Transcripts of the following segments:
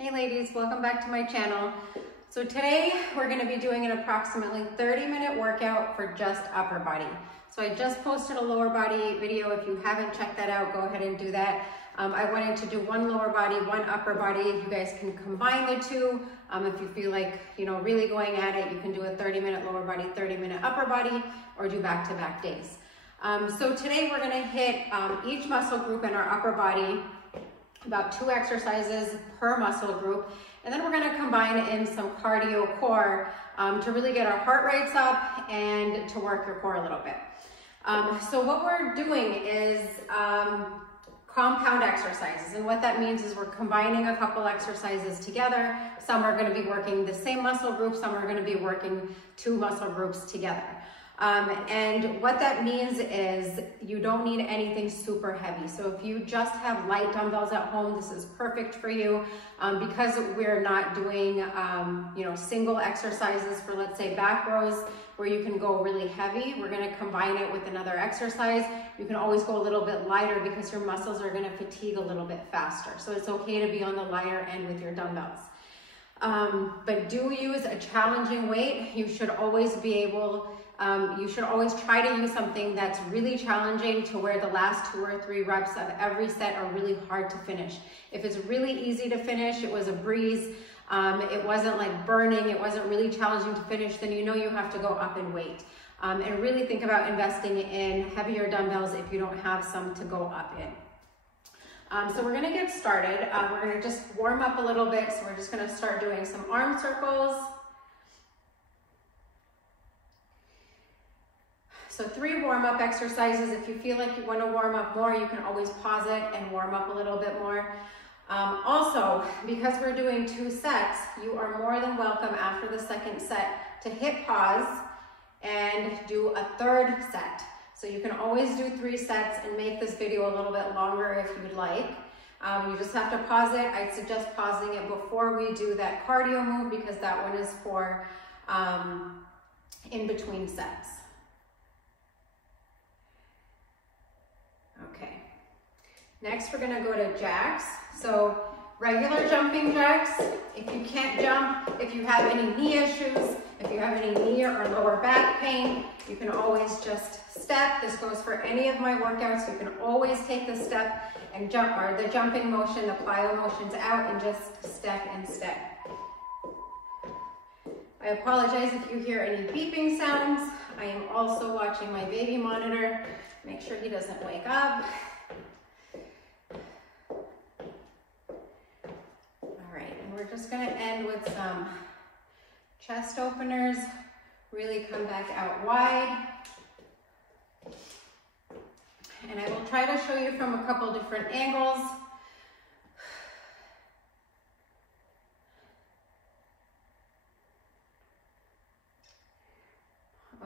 Hey ladies, welcome back to my channel. So today we're going to be doing an approximately 30-minute workout for just upper body. So I just posted a lower body video. If you haven't checked that out, go ahead and do that. I wanted to do one lower body, one upper body. You guys can combine the two. If you feel like, really going at it, you can do a 30-minute lower body, 30-minute upper body, or do back-to-back days. So today we're going to hit each muscle group in our upper body, about 2 exercises per muscle group, and then we're going to combine in some cardio core to really get our heart rates up and to work your core a little bit. So what we're doing is compound exercises, and what that means is we're combining a couple exercises together. Some are going to be working the same muscle group, some are going to be working 2 muscle groups together. And what that means is you don't need anything super heavy. So if you just have light dumbbells at home, this is perfect for you. Because we're not doing, single exercises for, let's say, back rows where you can go really heavy, we're going to combine it with another exercise. You can always go a little bit lighter because your muscles are going to fatigue a little bit faster. So it's okay to be on the lighter end with your dumbbells. But do use a challenging weight. You should always be able, you should always try to use something that's really challenging to where the last 2 or 3 reps of every set are really hard to finish. If it's really easy to finish, it was a breeze, it wasn't like burning, it wasn't really challenging to finish, then you have to go up in weight. And really think about investing in heavier dumbbells if you don't have some to go up in. So we're gonna get started. We're gonna just warm up a little bit. So we're just gonna start doing some arm circles. So 3 warm-up exercises. If you feel like you want to warm up more, you can always pause it and warm up a little bit more. Also, because we're doing 2 sets, you are more than welcome after the second set to hit pause and do a 3rd set. So you can always do 3 sets and make this video a little bit longer if you would like. You just have to pause it. I'd suggest pausing it before we do that cardio move because that one is for in between sets. Okay, next we're gonna go to jacks. So regular jumping jacks. If you can't jump, if you have any knee issues, if you have any knee or lower back pain, you can always just step. This goes for any of my workouts. You can always take the step and jump, or the jumping motion, the plyo motions out and just step and step. I apologize if you hear any beeping sounds. I am also watching my baby monitor. Make sure he doesn't wake up. All right, and we're just gonna end with some chest openers. Really come back out wide. And I will try to show you from a couple different angles.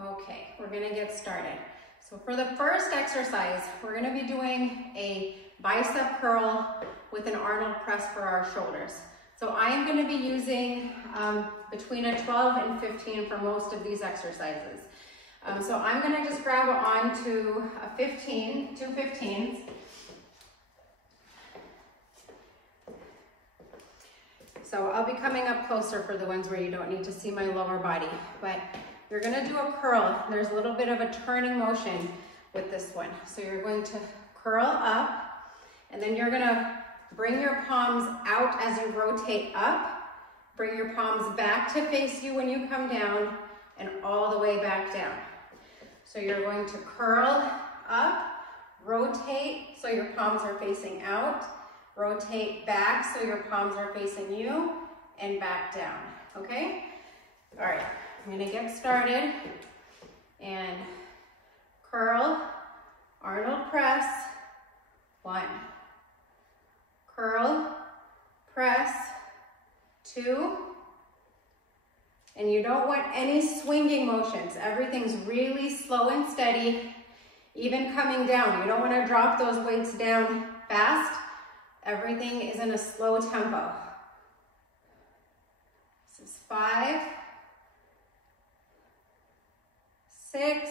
Okay, we're gonna get started. So for the first exercise, we're gonna be doing a bicep curl with an Arnold press for our shoulders. So I am gonna be using between a 12 and 15 for most of these exercises. So I'm gonna just grab onto a 15, 2 15s. So I'll be coming up closer for the ones where you don't need to see my lower body, but you're gonna do a curl. There's a little bit of a turning motion with this one. So you're going to curl up, and then you're gonna bring your palms out as you rotate up, bring your palms back to face you when you come down, and all the way back down. So you're going to curl up, rotate so your palms are facing out, rotate back so your palms are facing you, and back down, okay? All right. I'm gonna get started and curl, Arnold press, 1, curl, press, 2, and you don't want any swinging motions. Everything's really slow and steady, even coming down. You don't wanna drop those weights down fast. Everything is in a slow tempo. This is 5, 6,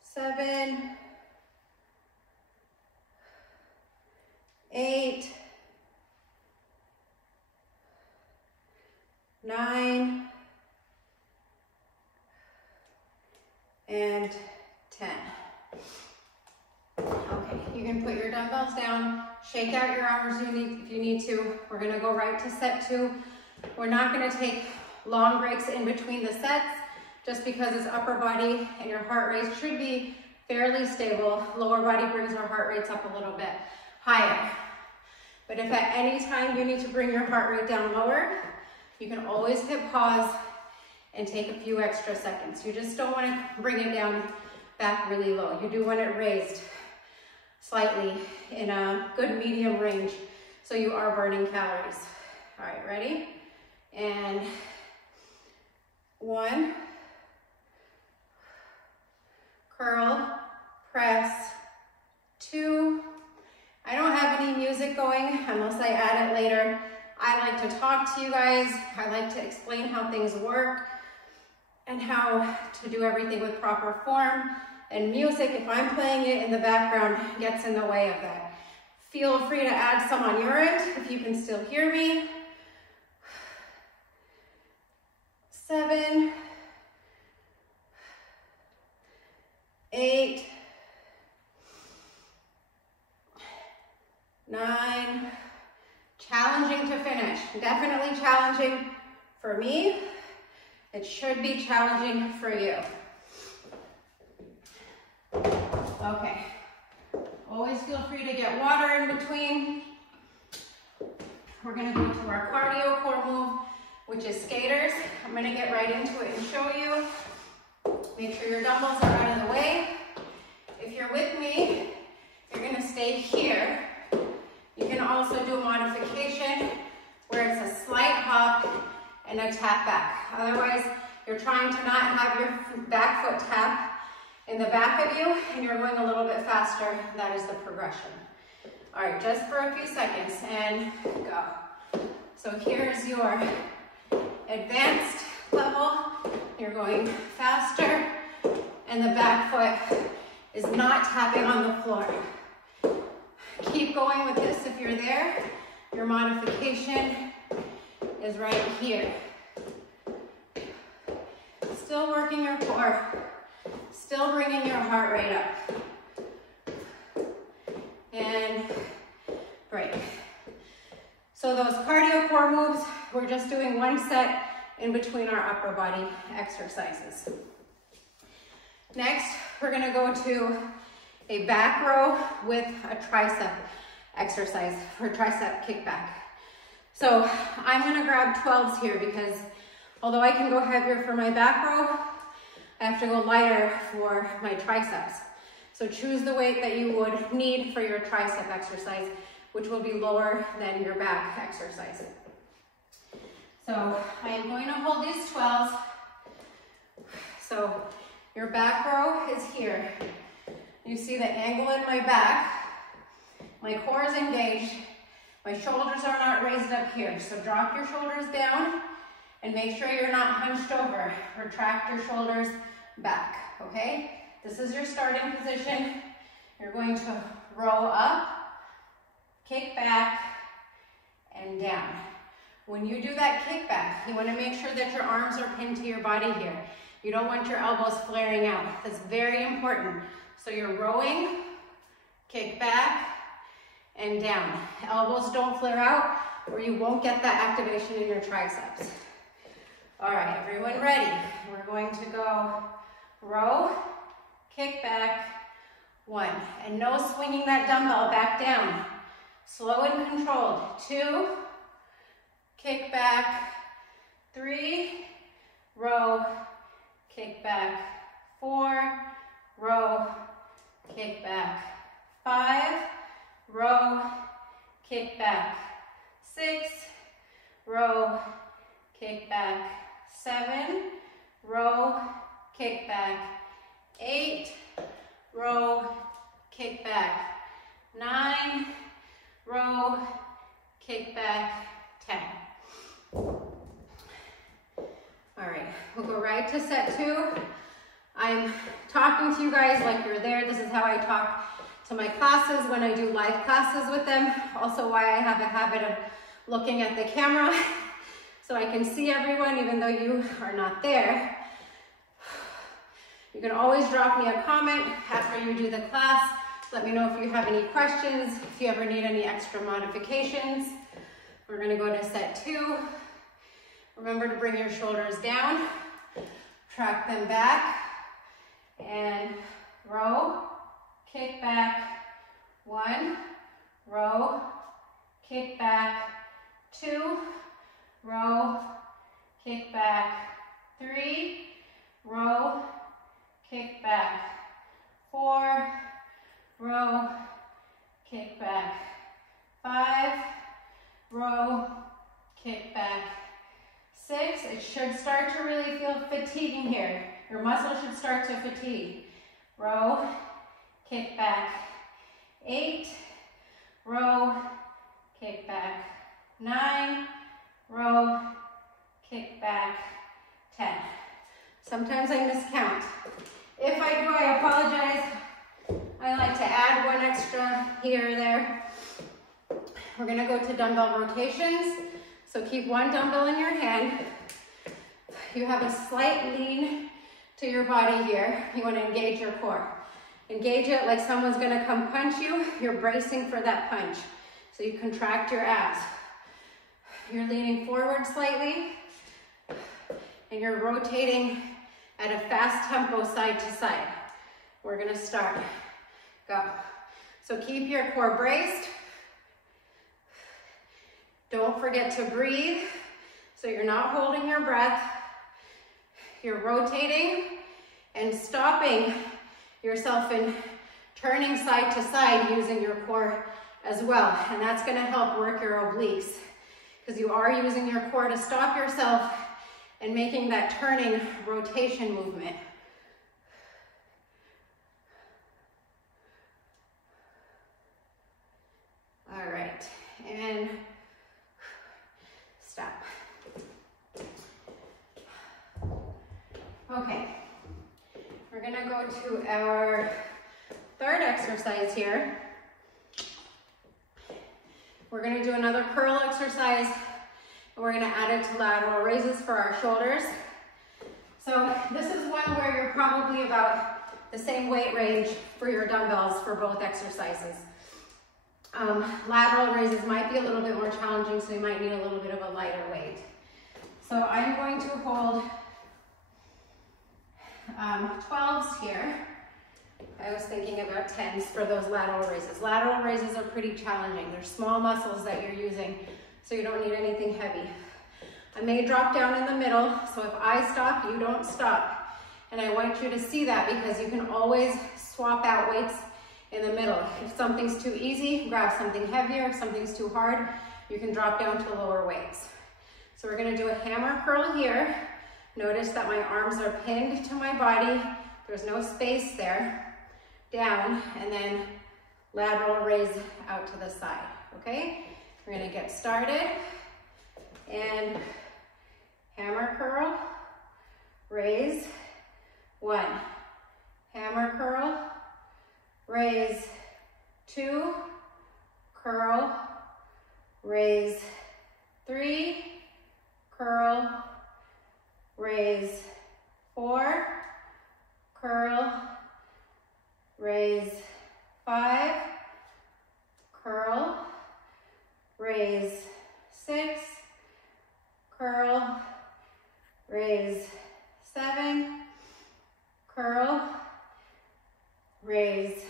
7, 8, 9, and 10. Okay, you can put your dumbbells down, shake out your arms if you need to. We're gonna go right to set 2. We're not gonna take long breaks in between the sets, just because it's upper body and your heart rate should be fairly stable. Lower body brings our heart rates up a little bit higher. But if at any time you need to bring your heart rate down lower, you can always hit pause and take a few extra seconds. You just don't want to bring it down back really low. You do want it raised slightly in a good medium range, so you are burning calories. All right, ready? And 1, curl, press, 2. I don't have any music going unless I add it later. I like to talk to you guys. I like to explain how things work and how to do everything with proper form. And music, if I'm playing it in the background, gets in the way of that. Feel free to add some on your end if you can still hear me. 7, 8, 9, challenging to finish. Definitely challenging for me. It should be challenging for you. Okay. Always feel free to get water in between. We're gonna go to our cardio core move, which is skaters. I'm gonna get right into it and show you. Make sure your dumbbells are out of the way. If you're with me, you're gonna stay here. You can also do a modification where it's a slight hop and a tap back. Otherwise, you're trying to not have your back foot tap in the back of you and you're going a little bit faster. That is the progression. All right, just for a few seconds and go. So here's your advanced level. You're going faster and the back foot is not tapping on the floor. Keep going with this if you're there. Your modification is right here. Still working your core, still bringing your heart rate up. And break. So those cardio core moves, we're just doing 1 set in between our upper body exercises. Next, we're gonna go to a back row with a tricep exercise for tricep kickback. So I'm gonna grab 12s here because although I can go heavier for my back row, I have to go lighter for my triceps. So choose the weight that you would need for your tricep exercise, which will be lower than your back exercise. So I am going to hold these 12s. So your back row is here. You see the angle in my back. My core is engaged. My shoulders are not raised up here. So drop your shoulders down and make sure you're not hunched over. Retract your shoulders back, okay? This is your starting position. You're going to row up, kick back, and down. When you do that kick back, you want to make sure that your arms are pinned to your body here. You don't want your elbows flaring out. That's very important. So you're rowing, kick back, and down. Elbows don't flare out or you won't get that activation in your triceps. All right, everyone ready? We're going to go row, kick back, 1. And no swinging that dumbbell back down. Slow and controlled. 2, kick back, 3, row, kick back, 4, row, kick back, 5, row, kick back, 6, row, kick back, 7, row, kick back, 8, row, kick back, 9, row, kick back, 10. All right, we'll go right to set 2. I'm talking to you guys like you're there. This is how I talk to my classes when I do live classes with them. Also why I have a habit of looking at the camera so I can see everyone even though you are not there. You can always drop me a comment after you do the class. Let me know if you have any questions, if you ever need any extra modifications. We're gonna go to set 2. Remember to bring your shoulders down, track them back, and row, kick back, 1, row, kick back, 2, row, kick back, 3, row, kick back, 4, row, kick back, 5, row, kick back, 6. It should start to really feel fatiguing here. Your muscles should start to fatigue. Row, kick back, 8, row, kick back, 9, row, kick back, 10. Sometimes I miscount. If I do, I apologize. I like to add 1 extra here or there. We're gonna go to dumbbell rotations. So keep 1 dumbbell in your hand. You have a slight lean to your body here. You wanna engage your core. Engage it like someone's gonna come punch you. You're bracing for that punch. So you contract your abs. You're leaning forward slightly, and you're rotating at a fast tempo side to side. We're gonna start. Go. So keep your core braced. Don't forget to breathe, so you're not holding your breath. You're rotating and stopping yourself in turning side to side using your core as well. And that's gonna help work your obliques because you are using your core to stop yourself and making that turning rotation movement. All right, and stop. Okay, we're gonna go to our 3rd exercise here. We're gonna do another curl exercise, and we're gonna add it to lateral raises for our shoulders. So this is one where you're probably about the same weight range for your dumbbells for both exercises. Lateral raises might be a little bit more challenging, so you might need a little bit of a lighter weight. So I'm going to hold 12s here. I was thinking about 10s for those lateral raises. Lateral raises are pretty challenging. They're small muscles that you're using, so you don't need anything heavy. I may drop down in the middle, so if I stop, you don't stop. And I want you to see that because you can always swap out weights in the middle. If something's too easy, grab something heavier. If something's too hard, you can drop down to lower weights. So we're gonna do a hammer curl here. Notice that my arms are pinned to my body. There's no space there. Down, and then lateral raise out to the side, okay? We're gonna get started, and hammer curl, raise, 1. Hammer curl, raise, 2. Curl, raise, 3. Curl, raise, 4. Curl, raise, 5, curl, raise, 6, curl, raise, 7, curl, raise,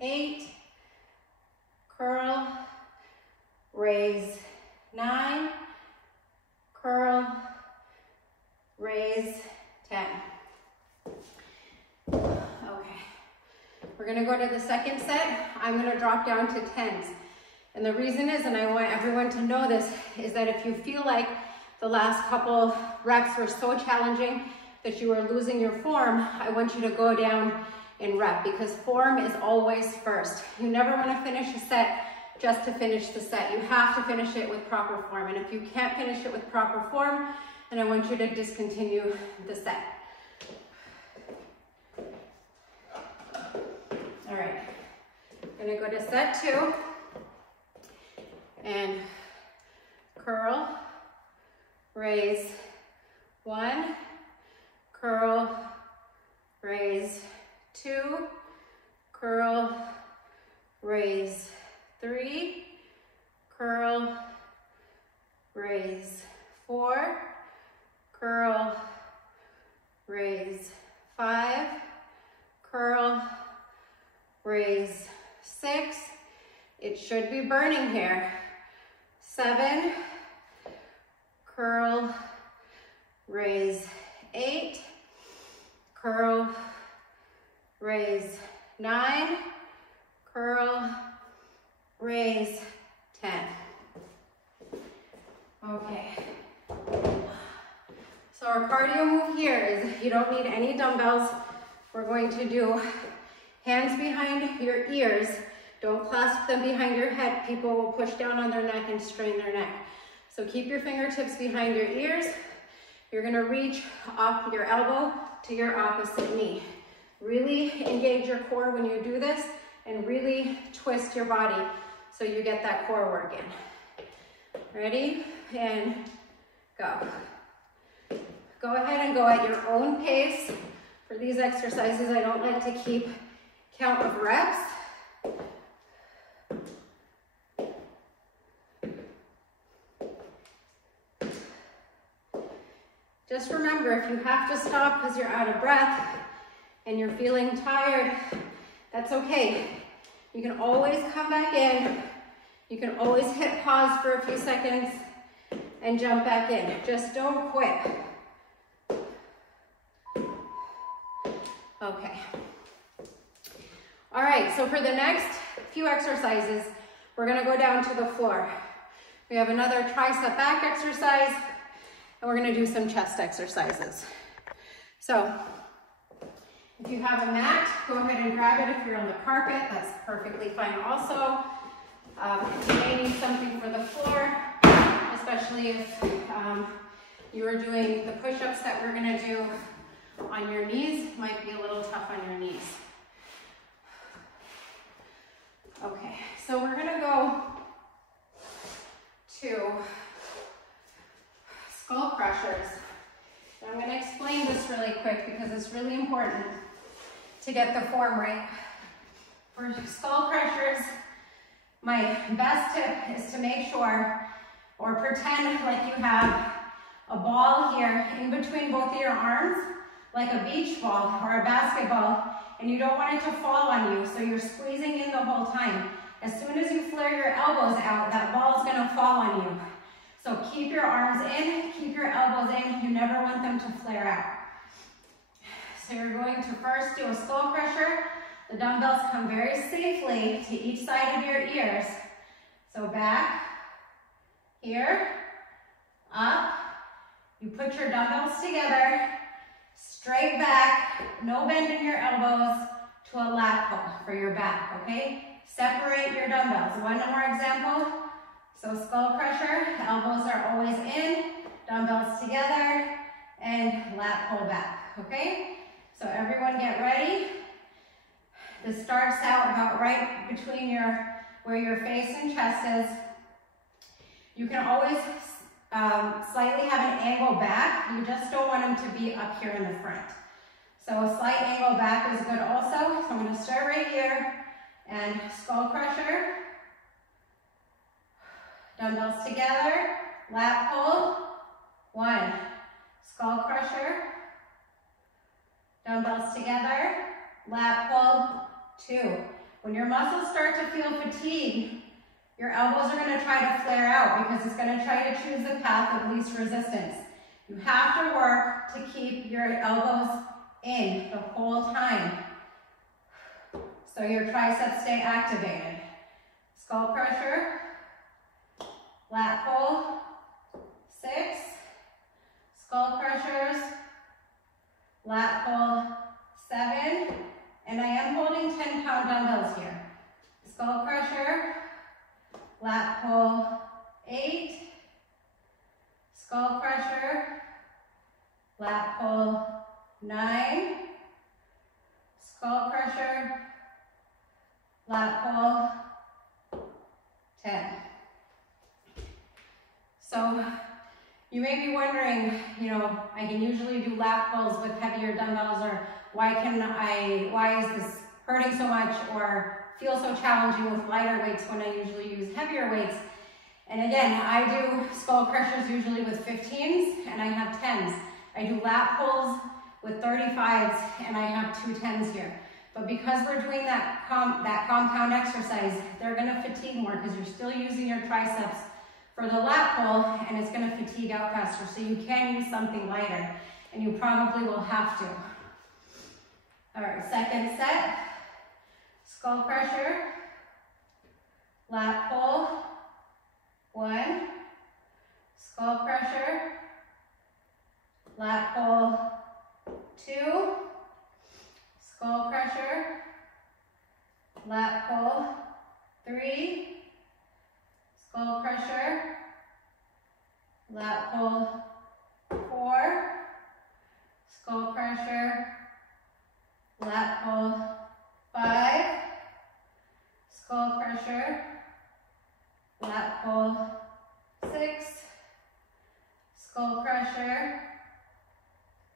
8, curl, raise, 9, curl, raise, 10. We're gonna go to the 2nd set. I'm gonna drop down to 10s. And the reason is, and I want everyone to know this, is that if you feel like the last couple reps were so challenging that you are losing your form, I want you to go down in rep because form is always first. You never wanna finish a set just to finish the set. You have to finish it with proper form. And if you can't finish it with proper form, then I want you to discontinue the set. All right, Gonna go to set 2 and curl, raise 1, curl, raise 2, curl, raise 3, curl, raise 4, curl, raise 5, curl, raise 6. It should be burning here. 7, curl, raise 8, curl, raise 9, curl, raise 10. Okay. So our cardio move here is you don't need any dumbbells. We're going to do hands behind your ears. Don't clasp them behind your head. People will push down on their neck and strain their neck. So keep your fingertips behind your ears. You're gonna reach off your elbow to your opposite knee. Really engage your core when you do this and really twist your body so you get that core work in. Ready? And go. Go ahead and go at your own pace. For these exercises, I don't like to keep count of reps. Just remember, if you have to stop because you're out of breath and you're feeling tired, that's okay. You can always come back in. You can always hit pause for a few seconds and jump back in. Just don't quit. Okay. All right, so for the next few exercises, we're gonna go down to the floor. We have another tricep back exercise, and we're gonna do some chest exercises. So, if you have a mat, go ahead and grab it. If you're on the carpet, that's perfectly fine also. You may need something for the floor, especially if you are doing the push-ups that we're gonna do on your knees. Might be a little tough on your knees. Okay, so we're gonna go to skull crushers. I'm gonna explain this really quick because it's really important to get the form right. For skull crushers, my best tip is to make sure or pretend like you have a ball here in between both of your arms, like a beach ball or a basketball, and you don't want it to fall on you, so you're squeezing in the whole time. As soon as you flare your elbows out, that ball's gonna fall on you. So keep your arms in, keep your elbows in. You never want them to flare out. So you're going to first do a skull crusher. The dumbbells come very safely to each side of your ears. So back, here, up. You put your dumbbells together, straight back, no bend in your elbows, to a lat pull for your back, okay? Separate your dumbbells. One more example. So skull crusher, elbows are always in, dumbbells together, and lat pull back, okay? So everyone get ready. This starts out about right between where your face and chest is. You can always slightly have an angle back. You just don't want them to be up here in the front. So a slight angle back is good also. So I'm gonna start right here and skull crusher. Dumbbells together, lat pull, 1. Skull crusher, dumbbells together, lat pull, 2. When your muscles start to feel fatigue, your elbows are gonna try to flare out because it's gonna try to choose the path of least resistance. You have to work to keep your elbows in the whole time so your triceps stay activated. Skull crusher, lat pull, 6, skull crushers, lat pull, 7, and I am holding 10-pound dumbbells here. Skull crusher, lat pull, 8, skull crusher, lat pull, 9, skull crusher, lat pull, 10. So you may be wondering, I can usually do lat pulls with heavier dumbbells, or why is this hurting so much or feel so challenging with lighter weights when I usually use heavier weights? And again, I do skull crushers usually with 15s and I have 10s. I do lat pulls with 35s and I have 2 10s here. But because we're doing that compound exercise, they're gonna fatigue more because you're still using your triceps for the lat pull and it's gonna fatigue out faster. So you can use something lighter and you probably will have to. All right, second set, skull crusher, lat pull, 1, skull crusher, lat pull, 2, skull crusher, lat pull, 3, skull crusher, lat pull, 4, skull crusher, lat pull, 5, skull crusher, lat pull, 6, skull crusher,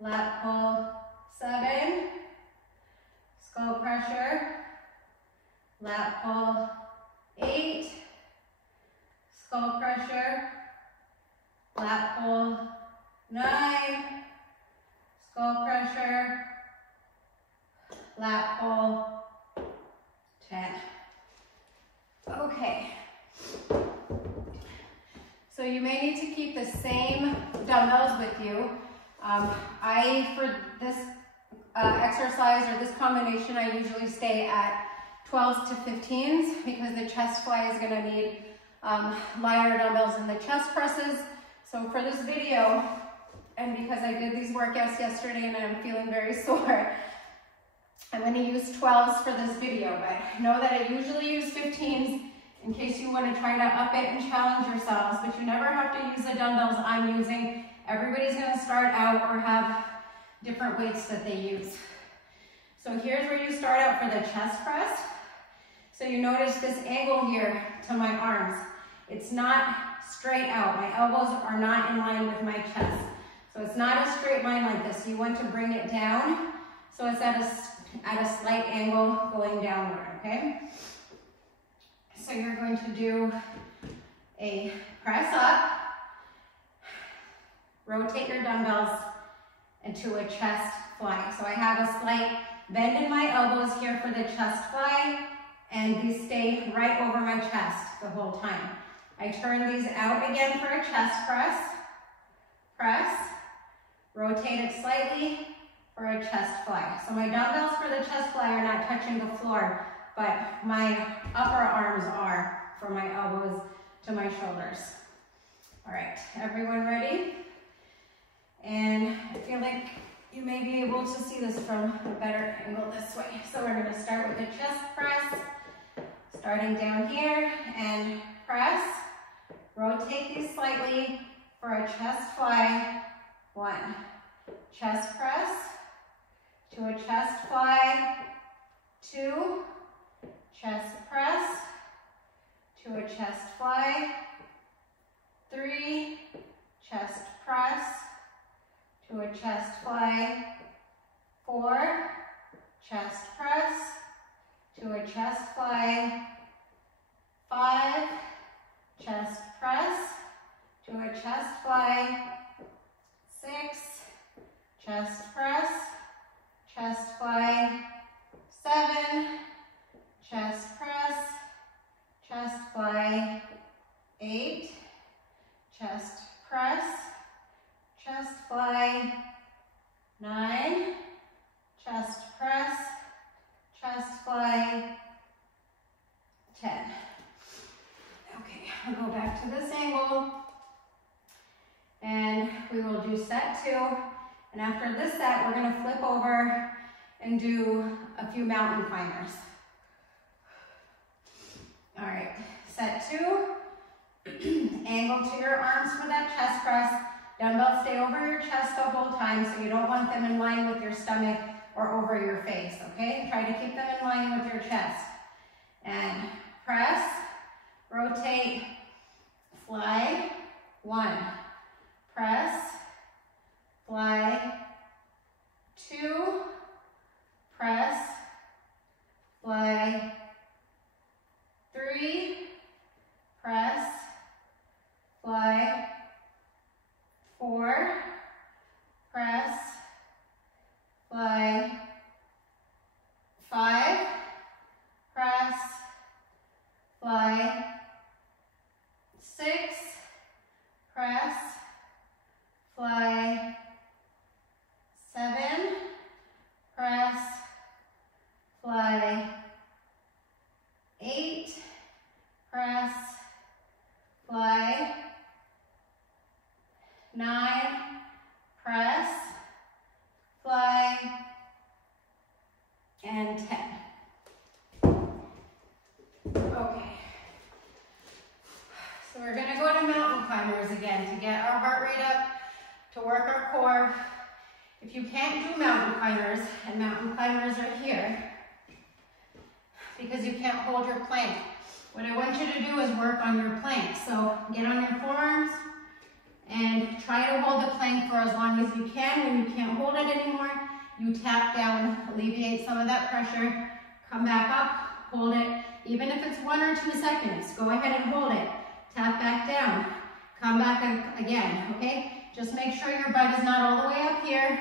lat pull, 7, skull crusher, lat pull, 8, skull crusher, lat pull, 9, skull crusher, lat pull, 10. Okay. So you may need to keep the same dumbbells with you. For this exercise or this combination, I usually stay at 12s to 15s because the chest fly is gonna need lighter dumbbells in the chest presses. So for this video, and because I did these workouts yesterday and I'm feeling very sore, I'm gonna use 12s for this video, but know that I usually use 15s in case you want to try to up it and challenge yourselves, but you never have to use the dumbbells I'm using. Everybody's going to start out or have different weights that they use. So here's where you start out for the chest press. So you notice this angle here to my arms. It's not straight out. My elbows are not in line with my chest. So it's not a straight line like this. You want to bring it down so it's at a slight angle going downward, okay? So you're going to do a press up, rotate your dumbbells into a chest fly. So I have a slight bend in my elbows here for the chest fly, and these stay right over my chest the whole time. I turn these out again for a chest press, press, rotate it slightly for a chest fly. So my dumbbells for the chest fly are not touching the floor, but my upper arms are from my elbows to my shoulders. All right, everyone ready? And I feel like you may be able to see this from a better angle this way. So we're gonna start with the chest press, starting down here, and press. Rotate these slightly for a chest fly. 1, chest press, to a chest fly, 2, chest press, to a chest fly, 3, chest press, to a chest fly, 4, chest press, to a chest fly, 5, chest press, to a chest fly, 6, chest press, chest fly, 7, chest press, chest fly, 8, chest press, chest fly, 9, chest press, chest fly, 10. Okay, I'll go back to this angle, and we will do set 2. And after this set, we're going to flip over and do a few mountain climbers. All right, set 2, angle to your arms for that chest press. Dumbbells stay over your chest the whole time, so you don't want them in line with your stomach or over your face, okay? Try to keep them in line with your chest. And press, rotate, fly, 1, press, fly, 2, press, fly, 3, press, fly, 4, press, fly, 5, press, fly, 6, press, fly, 7, press, fly, 8, press, fly, 9, press, fly, and 10. Okay. So we're gonna go to mountain climbers again to get our heart rate up, to work our core. If you can't do mountain climbers, and mountain climbers are here, because you can't hold your plank, what I want you to do is work on your plank. So get on your forearms and try to hold the plank for as long as you can. When you can't hold it anymore, you tap down, alleviate some of that pressure, come back up, hold it. Even if it's 1 or 2 seconds, go ahead and hold it. Tap back down, come back again, okay? Just make sure your butt is not all the way up here.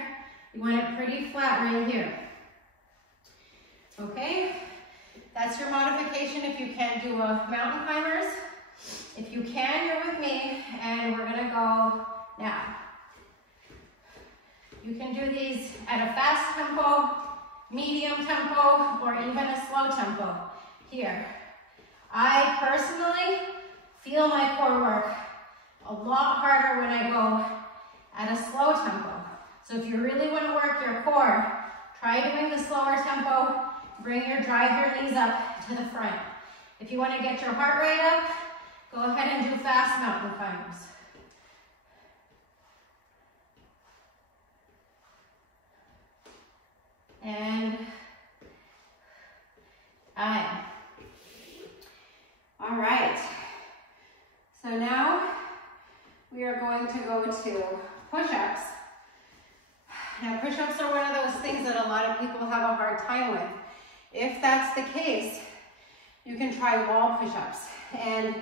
You want it pretty flat right here. Okay? That's your modification if you can't do a mountain climbers. If you can, you're with me, and we're gonna go now. You can do these at a fast tempo, medium tempo, or even a slow tempo. Here. I personally feel my core work a lot harder when I go at a slow tempo. So if you really want to work your core, try doing the slower tempo. Drive your knees up to the front. If you want to get your heart rate up, go ahead and do fast mountain climbers. And time. All right. So now we are going to go to push-ups. Now, push-ups are one of those things that a lot of people have a hard time with. If that's the case, you can try wall push-ups. And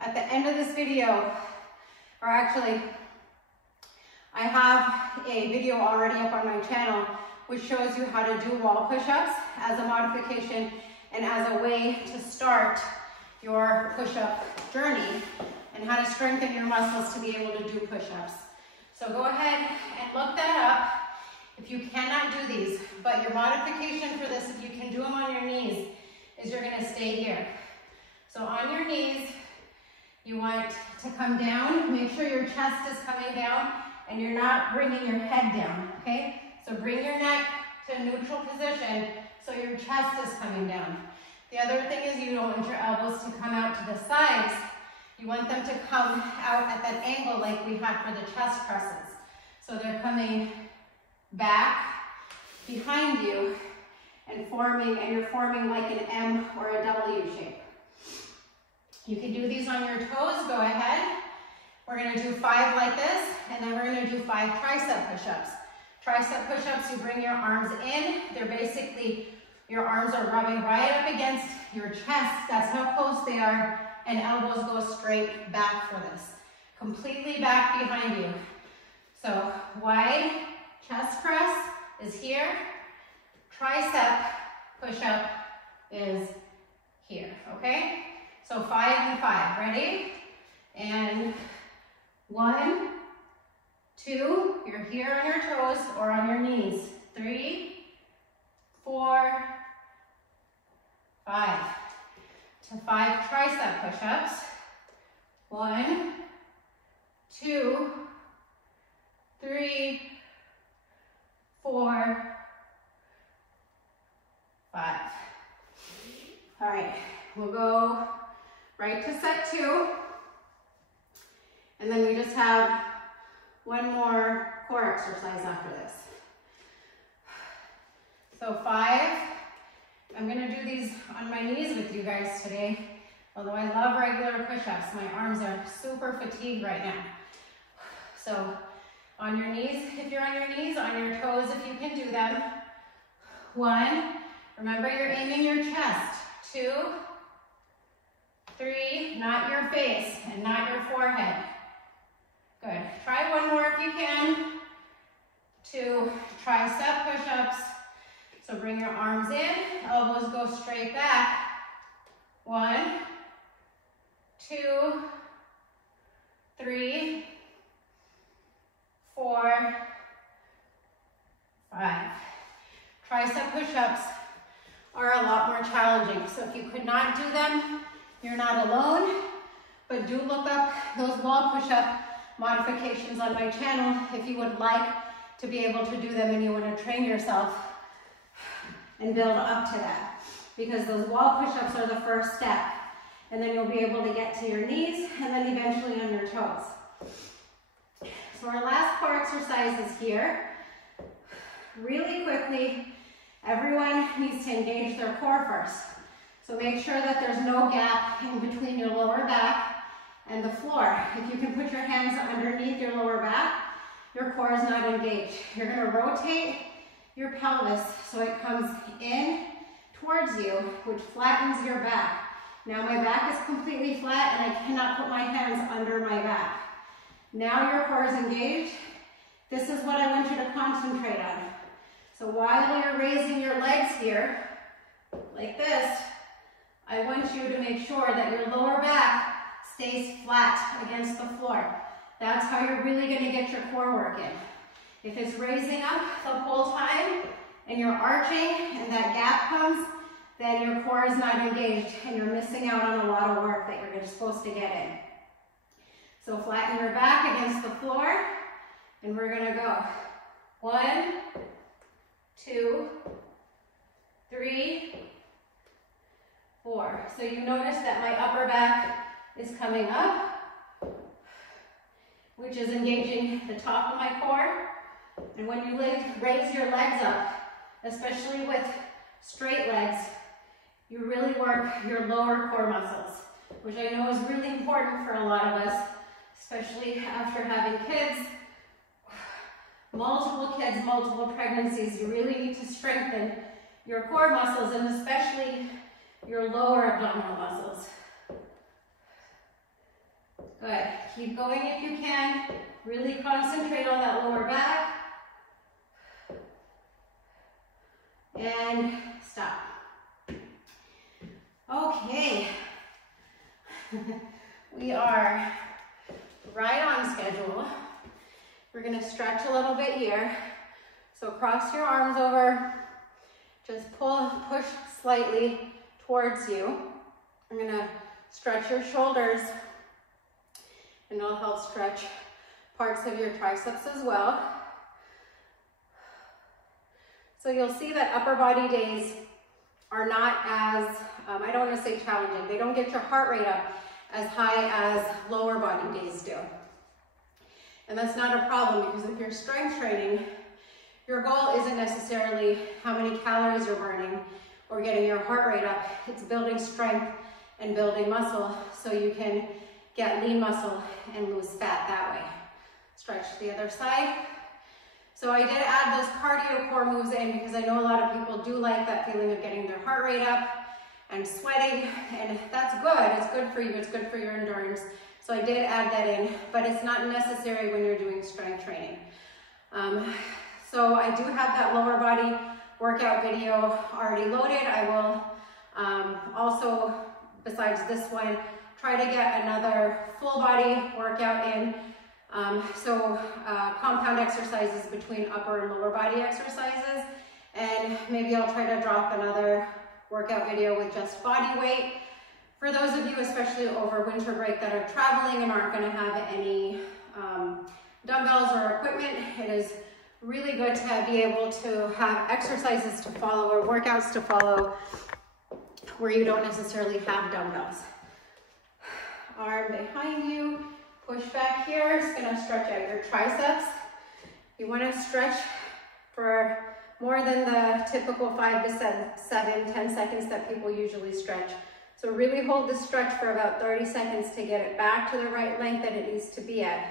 at the end of this video, or actually, I have a video already up on my channel which shows you how to do wall push-ups as a modification and as a way to start your push-up journey and how to strengthen your muscles to be able to do push-ups. So go ahead and look that up if you cannot do these. But your modification for this, if you can do them on your knees, is you're gonna stay here. So on your knees, you want to come down. Make sure your chest is coming down and you're not bringing your head down, okay? So bring your neck to a neutral position so your chest is coming down. The other thing is you don't want your elbows to come out to the sides. You want them to come out at that angle like we had for the chest presses. So they're coming back behind you and you're forming like an M or a W shape. You can do these on your toes, go ahead. We're gonna do 5 like this, and then we're gonna do 5 tricep push-ups. Tricep push-ups, you bring your arms in. They're basically, your arms are rubbing right up against your chest. That's how close they are. And elbows go straight back for this. Completely back behind you. So wide chest press is here. Tricep push-up is here, okay? So 5 and 5, ready? And 1, 2, you're here on your toes or on your knees. 3, 4, 5. To 5 tricep push-ups. 1, 2, 3, 4, 5. All right, we'll go right to set 2. And then we just have one more core exercise after this. So 5, I'm gonna do these on my knees with you guys today. Although I love regular push-ups, my arms are super fatigued right now. So on your knees, if you're on your knees, on your toes if you can do them. 1, remember you're aiming your chest. 2, 3, not your face and not your forehead. Good. Try one more if you can. 2 tricep push-ups. So bring your arms in, elbows go straight back. 1, 2, 3, 4, 5. Tricep push-ups are a lot more challenging. So if you could not do them, you're not alone, but do look up those wall push-up modifications on my channel if you would like to be able to do them and you want to train yourself and build up to that. Because those wall push-ups are the first step. And then you'll be able to get to your knees and then eventually on your toes. So our last core exercise is here. Really quickly, everyone needs to engage their core first. So make sure that there's no gap in between your lower back and the floor. If you can put your hands underneath your lower back, your core is not engaged. You're going to rotate your pelvis so it comes in towards you, which flattens your back. Now my back is completely flat and I cannot put my hands under my back. Now your core is engaged. This is what I want you to concentrate on. So while you're raising your legs here, like this, I want you to make sure that your lower back stays flat against the floor. That's how you're really going to get your core working. If it's raising up the whole time and you're arching and that gap comes, then your core is not engaged and you're missing out on a lot of work that you're supposed to get in. So flatten your back against the floor and we're going to go 1, 2, 3, 4. So you notice that my upper back is coming up, which is engaging the top of my core. And when you raise your legs up, especially with straight legs, you really work your lower core muscles, which I know is really important for a lot of us, especially after having kids, multiple kids, multiple pregnancies. You really need to strengthen your core muscles and especially your lower abdominal muscles. Good. Keep going if you can. Really concentrate on that lower back. And stop. Okay. We are right on schedule. We're going to stretch a little bit here. So cross your arms over. Just push slightly towards you. I'm going to stretch your shoulders. And it'll help stretch parts of your triceps as well. So you'll see that upper body days are not as, I don't want to say challenging. They don't get your heart rate up as high as lower body days do. And that's not a problem because if you're strength training, your goal isn't necessarily how many calories you're burning or getting your heart rate up. It's building strength and building muscle so you can get lean muscle and lose fat that way. Stretch the other side. So I did add those cardio core moves in because I know a lot of people do like that feeling of getting their heart rate up and sweating, and that's good. It's good for you. It's good for your endurance. So I did add that in, but it's not necessary when you're doing strength training. So I do have that lower body workout video already loaded. I will also, besides this one, try to get another full body workout in. Compound exercises between upper and lower body exercises. And maybe I'll try to drop another workout video with just body weight. For those of you, especially over winter break, that are traveling and aren't going to have any dumbbells or equipment, it is really good to be able to have exercises to follow or workouts to follow where you don't necessarily have dumbbells. Arm behind you, push back here. It's going to stretch out your triceps. You want to stretch for more than the typical 5 to 7, 10 seconds that people usually stretch. So really hold the stretch for about 30 seconds to get it back to the right length that it needs to be at.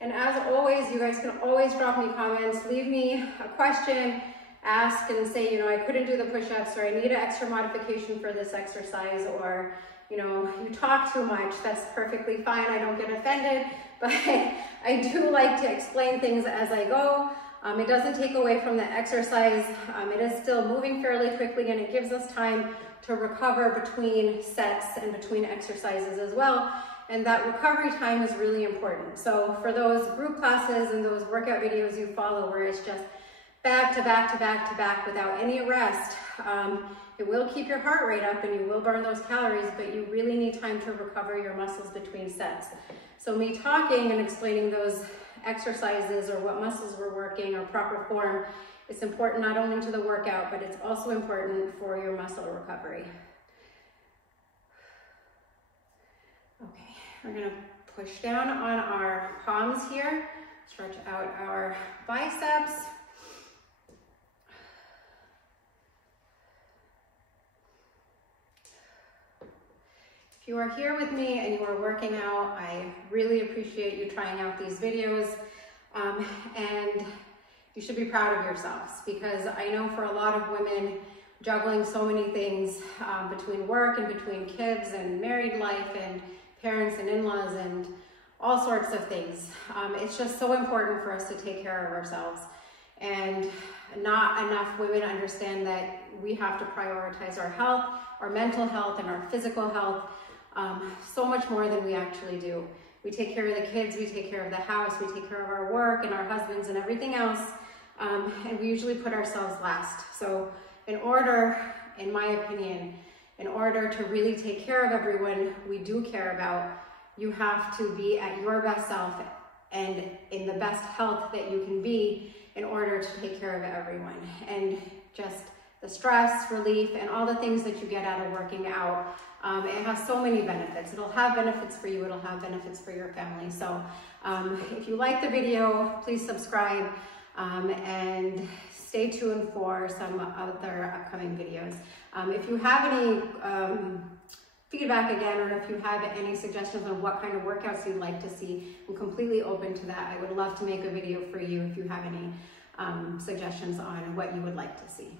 And as always, you guys can always drop me comments, leave me a question, ask and say, you know, I couldn't do the push-ups, or I need an extra modification for this exercise, or, you know, you talk too much. That's perfectly fine. I don't get offended, but I do like to explain things as I go. It doesn't take away from the exercise. It is still moving fairly quickly, and it gives us time to recover between sets and between exercises as well. And that recovery time is really important. So for those group classes and those workout videos you follow where it's just back to back to back to back without any rest, it will keep your heart rate up and you will burn those calories, but you really need time to recover your muscles between sets. So me talking and explaining those exercises or what muscles we're working or proper form, it's important not only to the workout, but it's also important for your muscle recovery. Okay, we're gonna push down on our palms here, stretch out our biceps. If you are here with me and you are working out, I really appreciate you trying out these videos, and you should be proud of yourselves, because I know for a lot of women juggling so many things between work and between kids and married life and parents and in-laws and all sorts of things, it's just so important for us to take care of ourselves. And not enough women understand that we have to prioritize our health, our mental health, and our physical health so much more than we actually do. We take care of the kids, we take care of the house, we take care of our work and our husbands and everything else, and we usually put ourselves last. So in order, in my opinion, in order to really take care of everyone we do care about, you have to be at your best self and in the best health that you can be in order to take care of everyone. And just the stress relief and all the things that you get out of working out, it has so many benefits. It'll have benefits for you, it'll have benefits for your family. So if you like the video, please subscribe and stay tuned for some other upcoming videos. If you have any feedback again, or if you have any suggestions on what kind of workouts you'd like to see, I'm completely open to that. I would love to make a video for you if you have any suggestions on what you would like to see.